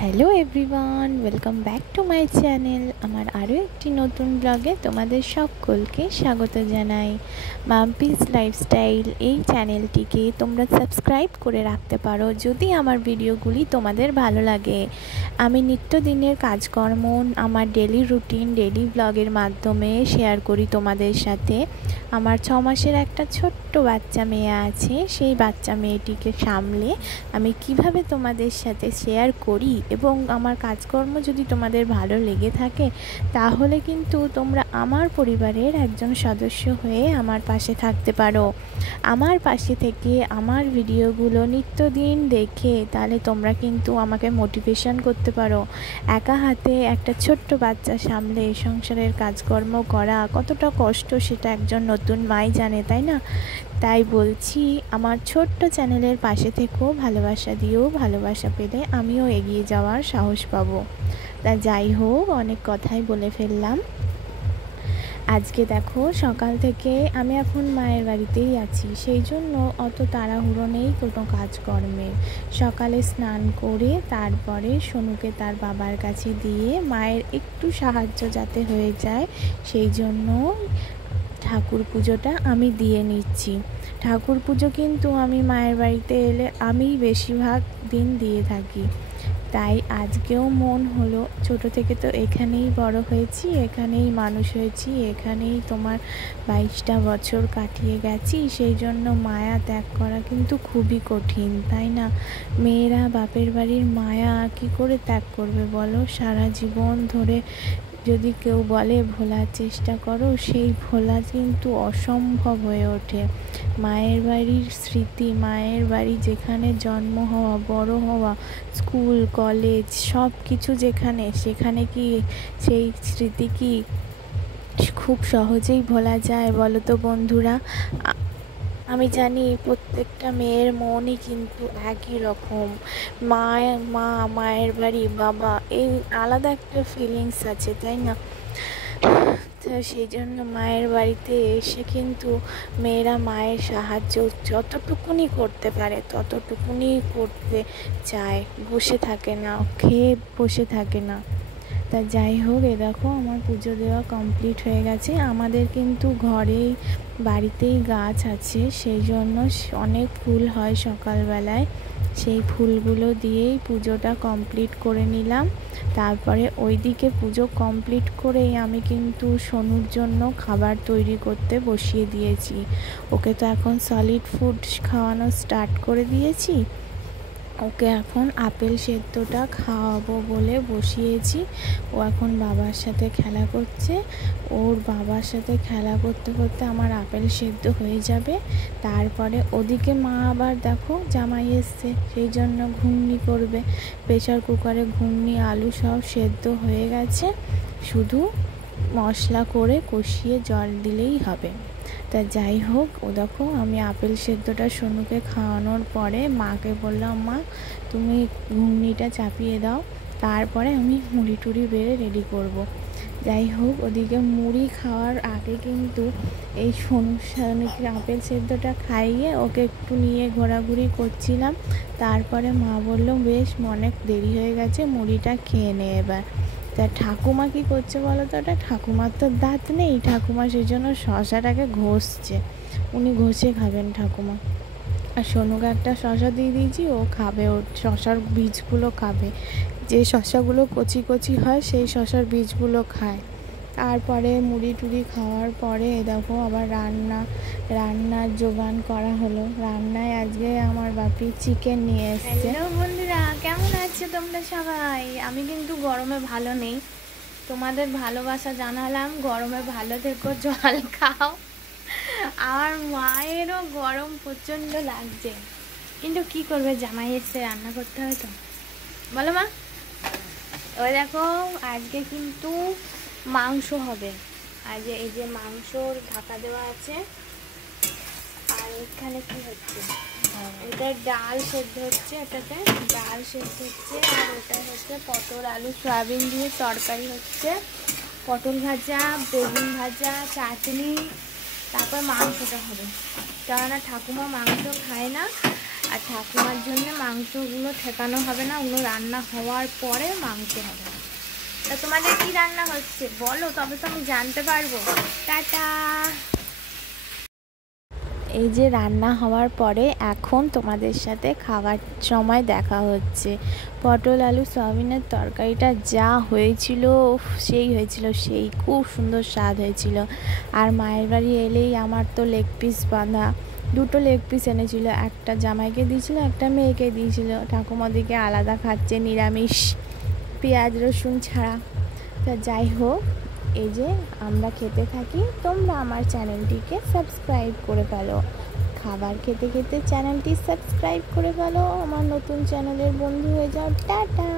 Hello everyone, welcome back to my channel. আমার আরও একটি নতুন ব্লগে তোমাদের সকলকে স্বাগত জানাই। মাম্পিস লাইফস্টাইল এই চ্যানেলটিকে তোমরা সাবস্ক্রাইব করে রাখতে পারো যদি আমার ভিডিওগুলি তোমাদের ভালো লাগে। আমি নিত্যদিনের কাজকর্ম, আমার ডেলি রুটিন, ডেলি ব্লগের মাধ্যমে শেয়ার করি তোমাদের সাথে। আমার 6 মাসের একটা ছোট্ট বাচ্চা মেয়ে আছে, সেই বাচ্চা মেয়েটিকে সামলে আমি কিভাবে তোমাদের সাথে শেয়ার করি এবং আমার কাজকর্ম যদি তোমাদের ভালো লেগে থাকে তাহলে কিন্তু তোমরা আমার পরিবারের একজন সদস্য হয়ে আমার পাশে থাকতে পারো। আমার পাশে থেকে আমার ভিডিওগুলো নিত্যদিন দেখে তাহলে তোমরা কিন্তু আমাকে মোটিভেশন করতে পারো। একা হাতে একটা ছোট্ট বাচ্চা সামলে সংসারের কাজকর্ম করা কতটা কষ্ট সেটা একজন নতুন মাই জানে, তাই না? তাই বলছি, আমার ছোট্ট চ্যানেলের পাশে থেকেও ভালোবাসা দিও। ভালোবাসা পেলে আমিও এগিয়ে যাওয়ার সাহস পাবো। তা যাই হোক, অনেক কথাই বলে ফেললাম। আজকে দেখো, সকাল থেকে আমি এখন মায়ের বাড়িতেই আছি, সেই জন্য অত তাড়াহুড়ো নেই কোনো কাজকর্মের। সকালে স্নান করে তারপরে সোনুকে তার বাবার কাছে দিয়ে মায়ের একটু সাহায্য যাতে হয়ে যায় সেই জন্য ঠাকুর পুজোটা আমি দিয়ে নিচ্ছি। ঠাকুর পুজো কিন্তু আমি মায়ের বাড়িতে এলে আমি বেশিরভাগ দিন দিয়ে থাকি। তাই আজকেও মন হলো, ছোটো থেকে তো এখানেই বড় হয়েছি, এখানেই মানুষ হয়েছি, এখানেই তোমার 22টা বছর কাটিয়ে গেছি, সেই জন্য মায়া ত্যাগ করা কিন্তু খুবই কঠিন, তাই না? মেয়েরা বাপের বাড়ির মায়া কী করে ত্যাগ করবে বলো? সারা জীবন ধরে যদি কেউ বলে ভোলার চেষ্টা করো, সেই ভোলা কিন্তু অসম্ভব হয়ে ওঠে। মায়ের বাড়ির স্মৃতি, মায়ের বাড়ি যেখানে জন্ম হওয়া, বড় হওয়া, স্কুল কলেজ সব কিছু যেখানে, সেখানে কি সেই স্মৃতি কি খুব সহজেই ভোলা যায় বলো তো বন্ধুরা? আমি জানি প্রত্যেকটা মেয়ের মনই কিন্তু একই রকম। মায়ের বাড়ি, বাবা, এই আলাদা একটা ফিলিংস আছে, তাই না? তো সেই জন্য মায়ের বাড়িতে এসে কিন্তু মেয়েরা মায়ের সাহায্য যতটুকুনি করতে পারে ততটুকুনি করতে চায়, বসে থাকে না, খেয়ে বসে থাকে না। তা যাই হোক, এ দেখো আমার পুজো দেওয়া কমপ্লিট হয়ে গেছে। আমাদের কিন্তু ঘরেই বাড়িতেই গাছ আছে, সেই জন্য অনেক ফুল হয় সকালবেলায়। সেই ফুলগুলো দিয়েই পুজোটা কমপ্লিট করে নিলাম। তারপরে ওইদিকে পুজো কমপ্লিট করেই আমি কিন্তু সোনুর জন্য খাবার তৈরি করতে বসিয়ে দিয়েছি। ওকে তো এখন সলিড ফুড খাওয়ানো স্টার্ট করে দিয়েছি। ওকে এখন আপেল সেদ্ধটা খাওয়াবো বলে বসিয়েছি। ও এখন বাবার সাথে খেলা করছে। ওর বাবার সাথে খেলা করতে করতে আমার আপেল সেদ্ধ হয়ে যাবে। তারপরে ওদিকে মা আবার দেখো জামাই এসছে, সেই জন্য ঘুগনি করবে। প্রেসার কুকারে ঘুগনি, আলু সব সেদ্ধ হয়ে গেছে, শুধু মশলা করে কষিয়ে জল দিলেই হবে। তা যাই হোক, ও দেখো আমি আপেল সেদ্ধটা সোনুকে খাওয়ানোর পরে মাকে বললাম, মা তুমি ঘুগনিটা চাপিয়ে দাও, তারপরে আমি মুড়ি টুড়ি বেড়ে রেডি করব। যাই হোক, ওদিকে মুড়ি খাওয়ার আগে কিন্তু এই সোনুকে আপেল সেদ্ধটা খাইয়ে ওকে একটু নিয়ে ঘোরাঘুরি করছিলাম। তারপরে মা বলল, বেশ অনেক দেরি হয়ে গেছে, মুড়িটা খেয়ে নে এবার। তা ঠাকুমা কী করছে বলো তো? ওটা ঠাকুমার তো দাঁত নেই, ঠাকুমা সেই জন্য শশাটাকে ঘষছে। উনি ঘষে খাবেন ঠাকুমা। আর সোনুকে একটা শশা দিয়ে দিয়েছি, ও খাবে, ওর শশার বীজগুলো খাবে। যে শশাগুলো কচি কচি হয় সেই শশার বীজগুলো খায়। তারপরে মুড়ি টুড়ি খাওয়ার পরে দেখো আবার রান্নার জোগান করা হলো। রান্নায় আজকে আমার বাপি চিকেন নিয়ে এসছে। হ্যালো বন্ধুরা, কেমন আছো তোমরা সবাই? আমি কিন্তু গরমে ভালো নেই, তোমাদের ভালোবাসা জানালাম। গরমে ভালো থেকো, জল খাও। আমার মায়েরও গরম প্রচণ্ড লাগছে, কিন্তু কি করবে, জামাই এসছে, রান্না করতে হবে তো, বলো মা? ওই দেখো আজকে কিন্তু মাংস হবে। আজ এই যে মাংসর ঢাকা দেওয়া আছে। আর এখানে কি হচ্ছে, এটা ডাল সেদ্ধ হচ্ছে, এটাতে ডাল সেদ্ধ হচ্ছে। আর ওটা হচ্ছে পটল আলু সয়াবিন দিয়ে তরকারি হচ্ছে, পটল ভাজা, বেগুন ভাজা, চাটনি, তারপর মাংসটা হবে। কেননা ঠাকুমা মাংস খায় না, আর ঠাকুমার জন্য মাংসগুলো ঠেকানো হবে না, ওগুলো রান্না হওয়ার পরে মাংস হবে। তা তোমাদের কি রান্না হচ্ছে বলো, তবে তো আমি জানতে পারবো। টাটা। এই যে রান্না হওয়ার পরে এখন তোমাদের সাথে খাওয়ার সময় দেখা হচ্ছে। পটল আলু সয়াবিনের তরকারিটা যা হয়েছিল, সেই হয়েছিল, সেই খুব সুন্দর স্বাদ হয়েছিল। আর মায়ের বাড়ি এলেই আমার তো লেগ পিস বাঁধা, দুটো লেগ পিস এনেছিল, একটা জামাইকে দিয়েছিল, একটা মেয়েকে দিয়েছিল। ঠাকুমাদিকে আলাদা খাচ্ছে নিরামিষ, পেঁয়াজ রসুন ছাড়া। তা যাই হোক, এই যে আমরা খেতে থাকি, তোমরা আমার চ্যানেলটিকে সাবস্ক্রাইব করে ফেলো। খাবার খেতে খেতে চ্যানেলটি সাবস্ক্রাইব করে ফেলো, আমার নতুন চ্যানেলের বন্ধু হয়ে যাও। টাটা।